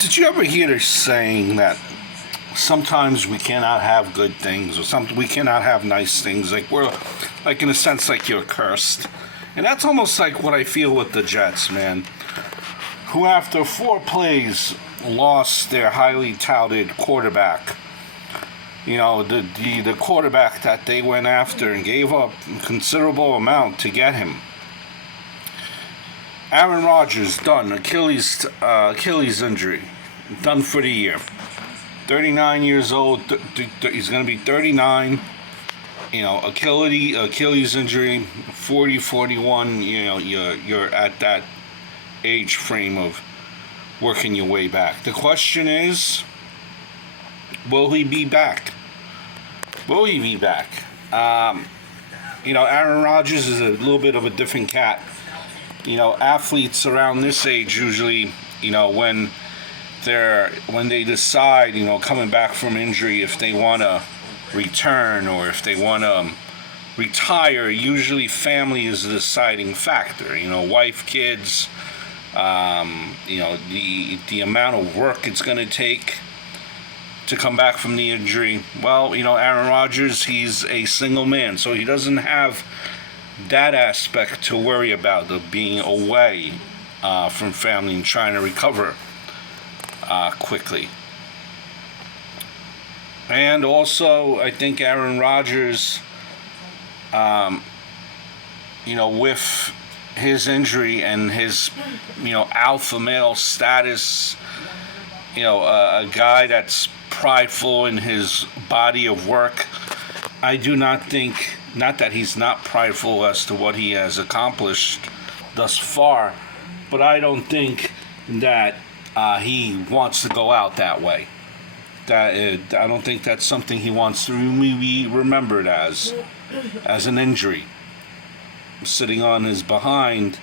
Did you ever hear the saying that sometimes we cannot have good things, or something we cannot have nice things? Like we're, like in a sense, like you're cursed, and that's almost like what I feel with the Jets, man. Who after 4 plays lost their highly touted quarterback. You know, the quarterback that they went after and gave up a considerable amount to get him. Aaron Rodgers done, Achilles injury, done for the year. 39 years old. He's going to be 39. You know, Achilles injury, 40, 41. You know, you're at that age frame of working your way back. The question is, will he be back? Will he be back? You know, Aaron Rodgers is a little bit of a different cat. You know, athletes around this age usually, you know, when they decide, you know, coming back from injury, if they want to return or if they want to retire, usually family is the deciding factor. You know, wife, kids, you know, the amount of work it's going to take to come back from the injury. Well, you know, Aaron Rodgers, he's a single man, so he doesn't have that aspect to worry about, of being away from family and trying to recover quickly. And also, I think Aaron Rodgers, you know, with his injury and his, you know, alpha male status, you know, a guy that's prideful in his body of work, I do not think, not that he's not prideful as to what he has accomplished thus far, but I don't think that he wants to go out that way. I don't think that's something he wants to be remembered as an injury. Sitting on his behind,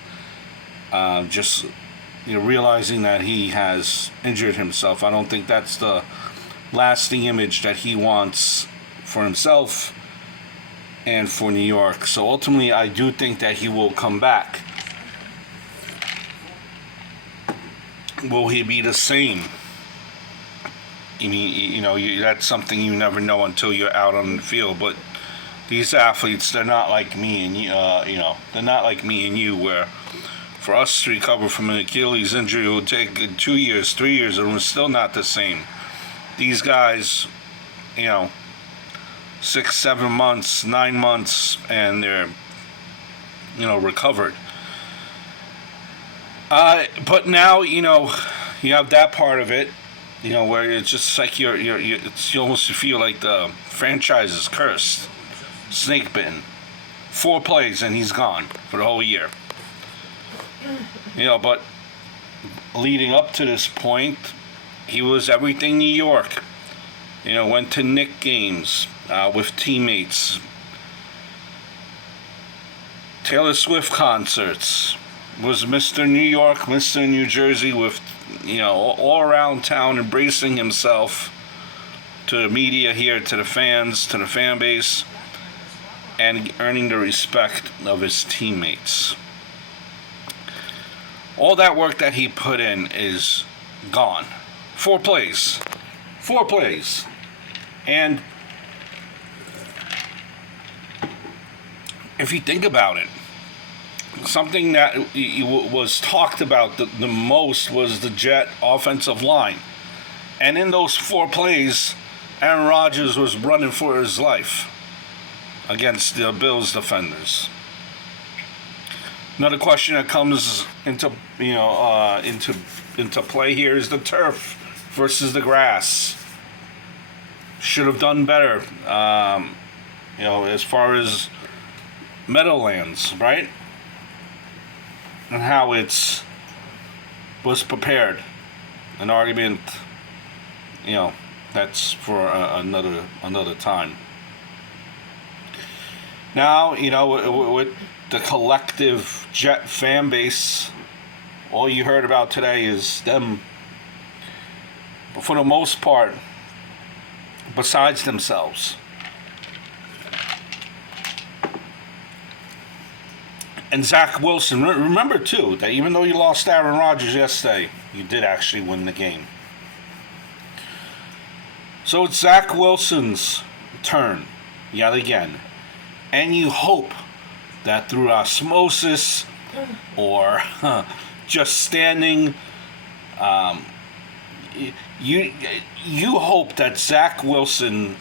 just, you know, realizing that he has injured himself. I don't think that's the lasting image that he wants for himself and for New York. So ultimately, I do think that he will come back. Will he be the same? I mean, you know, that's something you never know until you're out on the field. But these athletes, they're not like me and you. You know, they're not like me and you, where for us to recover from an Achilles injury, it will take 2 years, 3 years, and we're still not the same. These guys, you know, 6, 7 months, 9 months, and they're, you know, recovered. But now, you know, you have that part of it, you know, where it's just like you almost feel like the franchise is cursed, snake bitten. 4 plays and he's gone for the whole year. You know, but leading up to this point, he was everything New York. You know, went to Knick games with teammates, Taylor Swift concerts, was Mr. New York, Mr. New Jersey, with, you know, all around town, embracing himself to the media here, to the fans, to the fan base, and earning the respect of his teammates. All that work that he put in is gone. 4 plays. 4 plays. And if you think about it, something that was talked about the most was the Jet offensive line. And in those 4 plays, Aaron Rodgers was running for his life against the Bills defenders. Another question that comes into, you know, into play here is the turf versus the grass. Should have done better, you know, as far as Meadowlands, right? And how it was prepared. An argument, you know, that's for another time. Now, you know, with the collective Jet fan base, all you heard about today is them, for the most part, besides themselves. And Zach Wilson, remember too, that even though you lost Aaron Rodgers yesterday, you did actually win the game. So it's Zach Wilson's turn yet again. And you hope that through osmosis or just standing, you hope that Zach Wilson,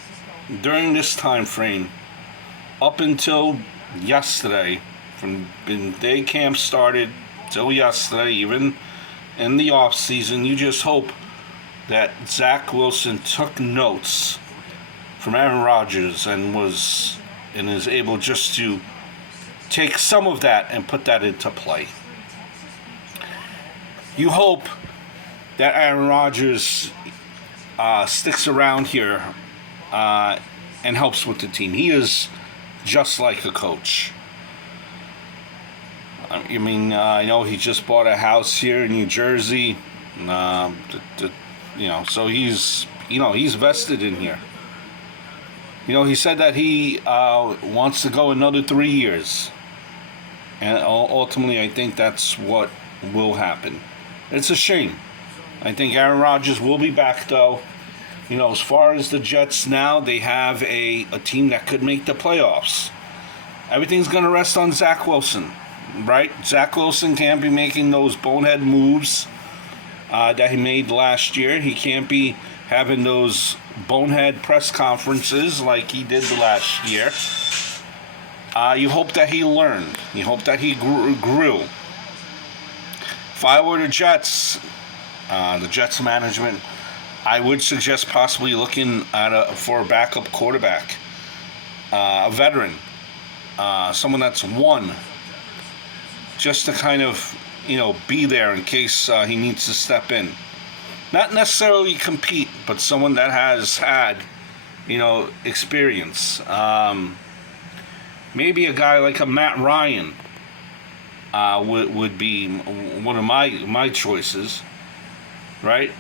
during this time frame, up until yesterday, from the day camp started till yesterday, even in the off season, you just hope that Zach Wilson took notes from Aaron Rodgers and is able just to take some of that and put that into play. You hope that Aaron Rodgers sticks around here and helps with the team. He is just like a coach. I mean, I know he just bought a house here in New Jersey. So he's vested in here. He said that he wants to go another 3 years. And ultimately, I think that's what will happen. It's a shame. I think Aaron Rodgers will be back, though. As far as the Jets now, they have a team that could make the playoffs. Everything's going to rest on Zach Wilson, right? Zach Wilson can't be making those bonehead moves that he made last year. He can't be having those bonehead press conferences like he did the last year. You hope that he learned. You hope that he grew. If I were the Jets management, I would suggest possibly looking for a backup quarterback, a veteran, someone that's won, just to kind of be there in case he needs to step in. Not necessarily compete, but someone that has had, experience. Maybe a guy like a Matt Ryan would be one of my choices, right?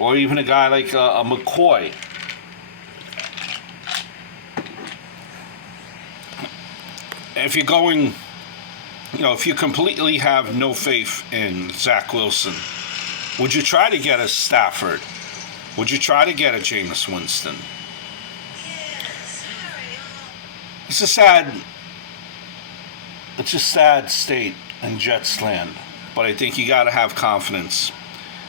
Or even a guy like a McCoy. If you're going, if you completely have no faith in Zach Wilson, would you try to get a Stafford? Would you try to get a Jameis Winston? It's a sad state in Jets land, but I think you got to have confidence.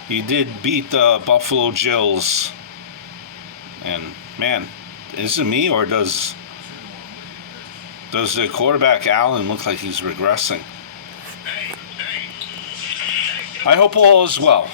You did beat the Buffalo Bills, and man, is it me or does the quarterback Allen look like he's regressing? I hope all is well.